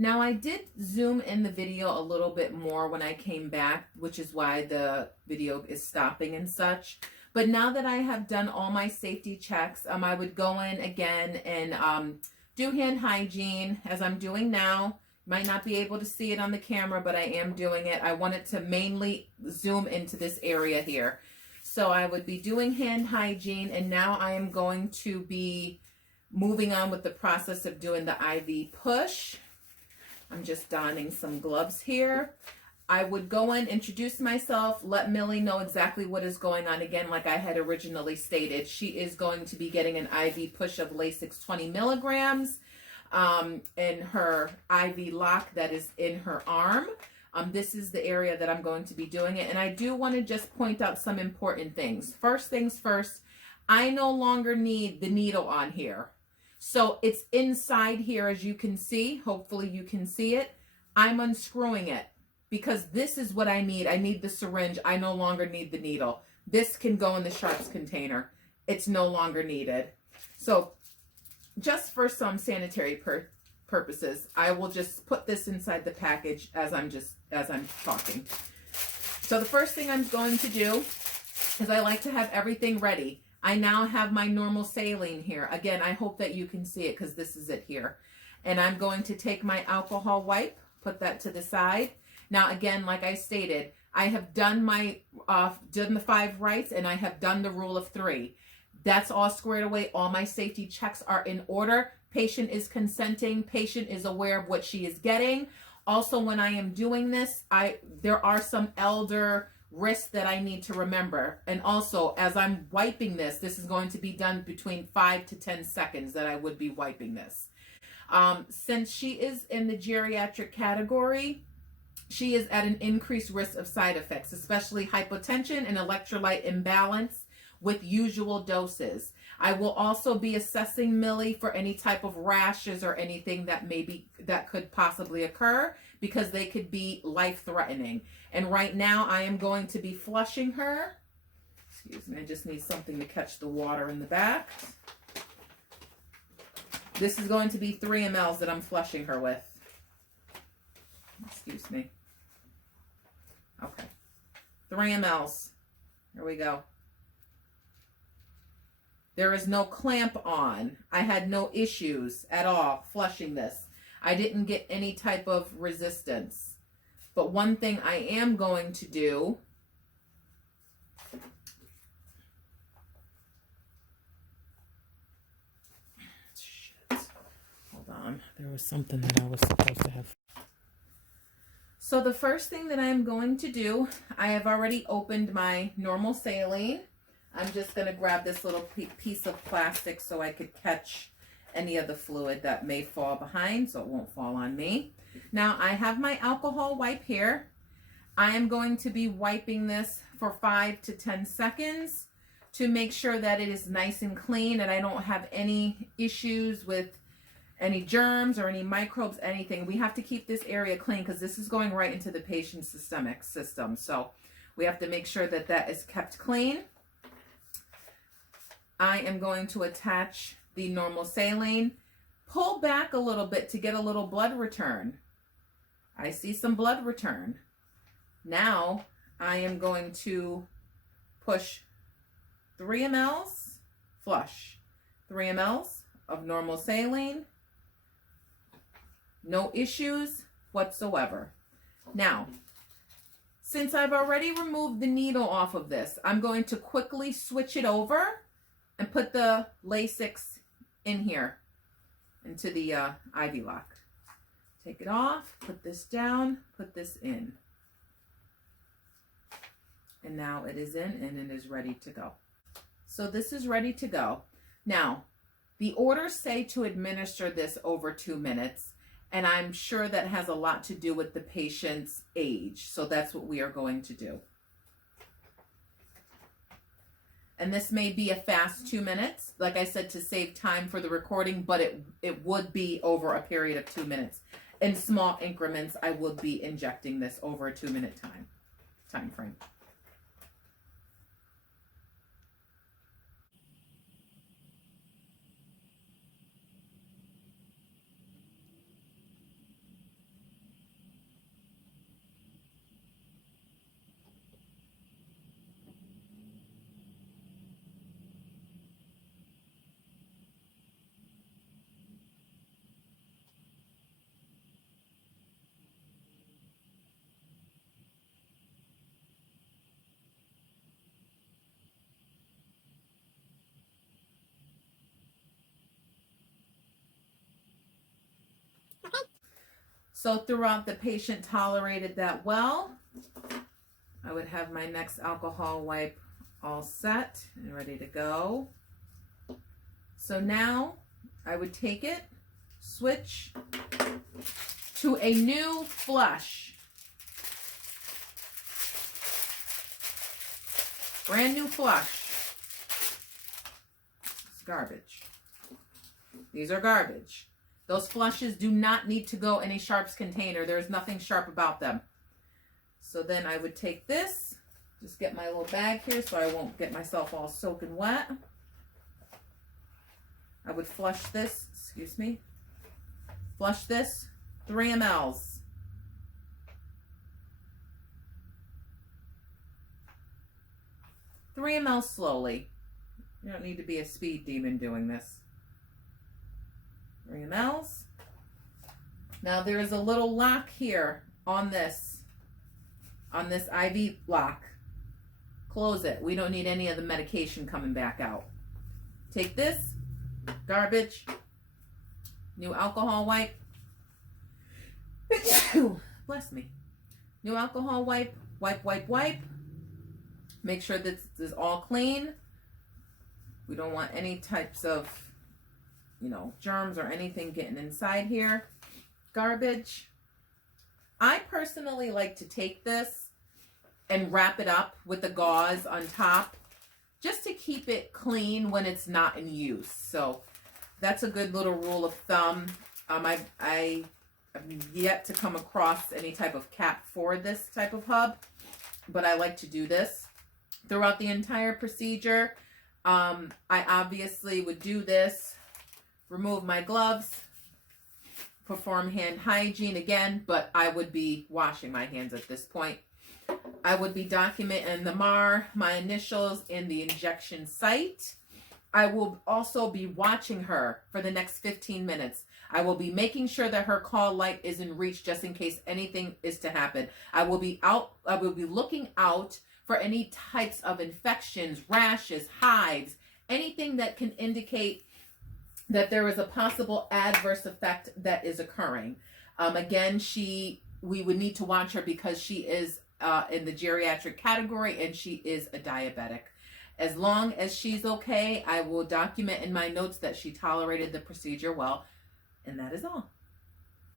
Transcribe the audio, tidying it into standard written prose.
Now I did zoom in the video a little bit more when I came back, which is why the video is stopping and such. But now that I have done all my safety checks, I would go in again and do hand hygiene as I'm doing now. Might not be able to see it on the camera, but I am doing it. I wanted to mainly zoom into this area here. So I would be doing hand hygiene, and now I am going to be moving on with the process of doing the IV push. I'm just donning some gloves here. I would go in, introduce myself, let Millie know exactly what is going on. Again, like I had originally stated, she is going to be getting an IV push of Lasix 20 milligrams in her IV lock that is in her arm. This is the area that I'm going to be doing it. And I do want to just point out some important things. First things first, I no longer need the needle on here. So it's inside here, as you can see. Hopefully you can see it. I'm unscrewing it because this is what I need. I need the syringe. I no longer need the needle. This can go in the sharps container. It's no longer needed. So just for some sanitary purposes, I will just put this inside the package as I'm talking. So the first thing I'm going to do is I like to have everything ready. I now have my normal saline here. Again, I hope that you can see it because this is it here. And I'm going to take my alcohol wipe, put that to the side. Now, again, like I stated, I have done done the 5 rights, and I have done the rule of 3. That's all squared away. All my safety checks are in order. Patient is consenting. Patient is aware of what she is getting. Also, when I am doing this, there are some elder risks that I need to remember. And also, as I'm wiping this, this is going to be done between 5 to 10 seconds that I would be wiping this. Since she is in the geriatric category, she is at an increased risk of side effects, especially hypotension and electrolyte imbalance with usual doses. I will also be assessing Millie for any type of rashes or anything that could possibly occur, because they could be life-threatening. And right now I am going to be flushing her. Excuse me, I just need something to catch the water in the back. This is going to be 3 mLs that I'm flushing her with. Excuse me. Okay. 3 mLs. Here we go. There is no clamp on. I had no issues at all flushing this. I didn't get any type of resistance. But one thing I am going to do Hold on. There was something that I was supposed to have. So the first thing that I'm going to do, I have already opened my normal saline. I'm just going to grab this little piece of plastic so I could catch any of the fluid that may fall behind, so it won't fall on me. Now I have my alcohol wipe here. I am going to be wiping this for 5 to 10 seconds to make sure that it is nice and clean and I don't have any issues with any germs or any microbes, anything. We have to keep this area clean because this is going right into the patient's systemic system. So we have to make sure that that is kept clean. I am going to attach the normal saline. Pull back a little bit to get a little blood return. I see some blood return. Now I am going to push 3 mLs, flush, 3 mLs of normal saline. No issues whatsoever. Now, since I've already removed the needle off of this, I'm going to quickly switch it over and put the Lasix in here into the IV lock. Take it off, put this down, put this in. And now it is in and it is ready to go. So this is ready to go. Now, the orders say to administer this over 2 minutes, and I'm sure that has a lot to do with the patient's age. So that's what we are going to do. And this may be a fast 2 minutes, like I said, to save time for the recording, but it would be over a period of 2 minutes. In small increments, I would be injecting this over a 2-minute time frame. So throughout, the patient tolerated that well. I would have my next alcohol wipe all set and ready to go. So now I would take it, switch to a new flush. Brand new flush. It's garbage. These are garbage. Those flushes do not need to go in a sharps container. There's nothing sharp about them. So then I would take this, just get my little bag here so I won't get myself all soaking wet. I would flush this, excuse me, flush this 3 mLs. Three mL slowly. You don't need to be a speed demon doing this. 3 mLs. Now there is a little lock here on this IV lock. Close it. We don't need any of the medication coming back out. Take this, garbage, new alcohol wipe. Bless me. New alcohol wipe, wipe. Make sure that this is all clean. We don't want any types of, germs or anything getting inside here. Garbage. I personally like to take this and wrap it up with the gauze on top just to keep it clean when it's not in use. So that's a good little rule of thumb. I have yet to come across any type of cap for this type of hub, but I like to do this throughout the entire procedure. I obviously would do this, remove my gloves, perform hand hygiene again, but I would be washing my hands at this point. I would be documenting the MAR, my initials in the injection site. I will also be watching her for the next 15 minutes. I will be making sure that her call light is in reach just in case anything is to happen. I will be looking out for any types of infections, rashes, hives, anything that can indicate that there is a possible adverse effect that is occurring. Again, we would need to watch her because she is in the geriatric category and she is a diabetic. As long as she's okay, I will document in my notes that she tolerated the procedure well, and that is all.